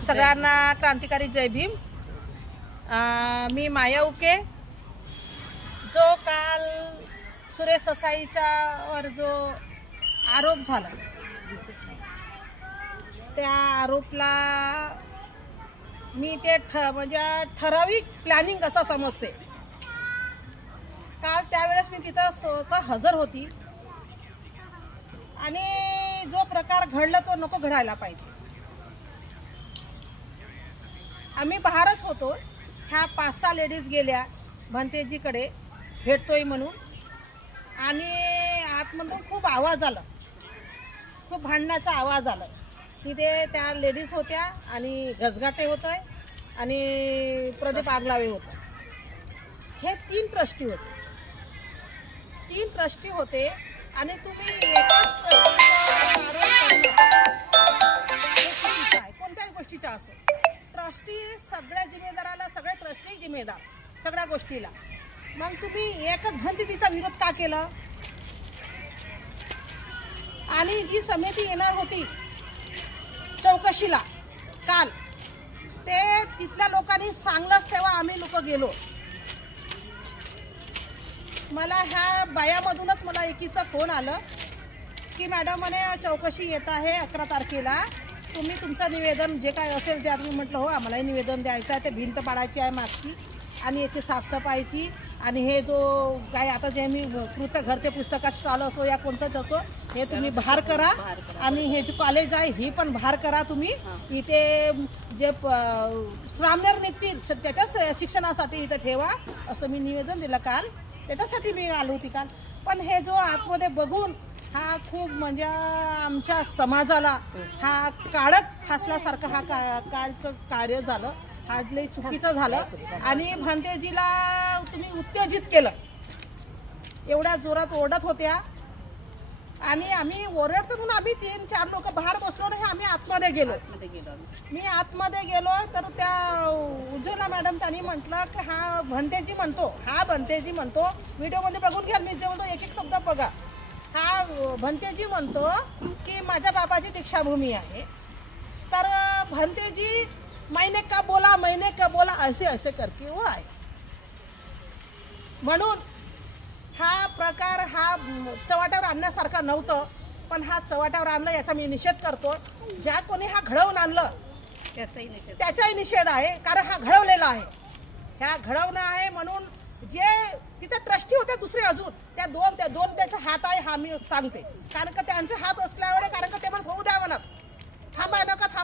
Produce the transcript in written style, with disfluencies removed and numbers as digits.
सगळ्यांना क्रांतिकारी जय भीम। मी माया उके। जो काल सुरेश ससाईच्या वर जो आरोप झाला त्या आरोपला मी ते म्हणजे ठराविक प्लॅनिंग असं समजते। काल त्यावेळेस मी तिथं स्वतः हजर होती आणि जो प्रकार घडला तो नको घडायला पाहिजे। आम्ही बाहेरच होतो, ह्या 5-6 लेडीज गेल्या भंतेजीकडे भेटतोय म्हणून, आणि आतमधून खूप आवाज आला, खूप भांडण्याचा आवाज आला। तिथे त्या लेडीज होत्या आणि गजगाटे होत आहे आणि प्रदीप आगलावे होता। हे 3 ट्रस्टी होते, 3 ट्रस्टी होते आणि तुम्ही एकाच ट्रस्टीवर आरोप करणं हे चुकीचं आहे। कोणत्याही गोष्टीचा असो, ट्रस्टी सगळ्या जिम्मेदाराला, सगळे ट्रस्टी जिम्मेदार सगळ्या गोष्टीला। मग तुम्ही एकच भंतीचा विरोध का केला? आणि जी समिती येणार होती चौकशीला काल, ते तिथल्या लोकांनी सांगलंच तेव्हा आम्ही लोक गेलो। मला ह्या बायामधूनच मला एकीचा फोन आलं की मॅडम म्हणे चौकशी येत आहे 11 तारखेला, तुम्ही तुमचं निवेदन जे काय असेल ते। मी म्हटलं हो, आम्हालाही निवेदन द्यायचं आहे, ते भिंत पाडायची आहे मागची आणि याची साफसफाईची, आणि हे जो काय आता जे मी कृत घरते पुस्तकात स्टॉल असो या कोणतंच असो, हे तुम्ही बाहेर करा, आणि हे जे कॉलेज आहे ही पण बाहेर करा तुम्ही। इथे जे श्रामनेर निघतील त्याच्या शिक्षणासाठी इथं ठेवा, असं मी निवेदन दिलं काल। त्याच्यासाठी मी आलो होती काल। पण हे जो आतमध्ये बघून हा खूप म्हणजे आमच्या समाजाला हा काळक फासल्यासारखं हा कालचं कार्य झालं, हा लई चुकीचं झालं। आणि भंतेजीला तुम्ही उत्तेजित केलं, एवढ्या जोरात ओरडत होत्या आणि आम्ही ओरडत म्हणून आम्ही 3-4 लोक बाहेर बसलो नाही, आम्ही आतमध्ये गेलो। मी आतमध्ये गेलो तर त्या उज्ज्वला मॅडम त्यांनी म्हटलं की हा भंतेजी म्हणतो, व्हिडिओमध्ये बघून घ्या, मी जेवढं एक शब्द बघा। हा भंतेजी म्हणतो की माझ्या बाबाची दीक्षाभूमी आहे, तर भंतेजी मैंने का बोला ऐसे ऐसे करके वो आहे। म्हणून हा प्रकार हा चव्हाट्यावर आणण्यासारखा नव्हतं, पण हा चव्हाट्यावर आणलं याचा मी निषेध करतो। ज्या कोणी हा घडवून आणलं त्याचाही निषेध आहे, कारण हा घडवलेला आहे, ह्या घडवणं आहे। म्हणून जे तिथे ट्रस्टी होते दुसरे अजून त्या दोन त्याचे हात आहे, हा मी सांगते, कारण का त्यांचे हात असल्यावर, कारण का ते म्हणत होऊ द्या म्हणत, थांबा नका थांबा।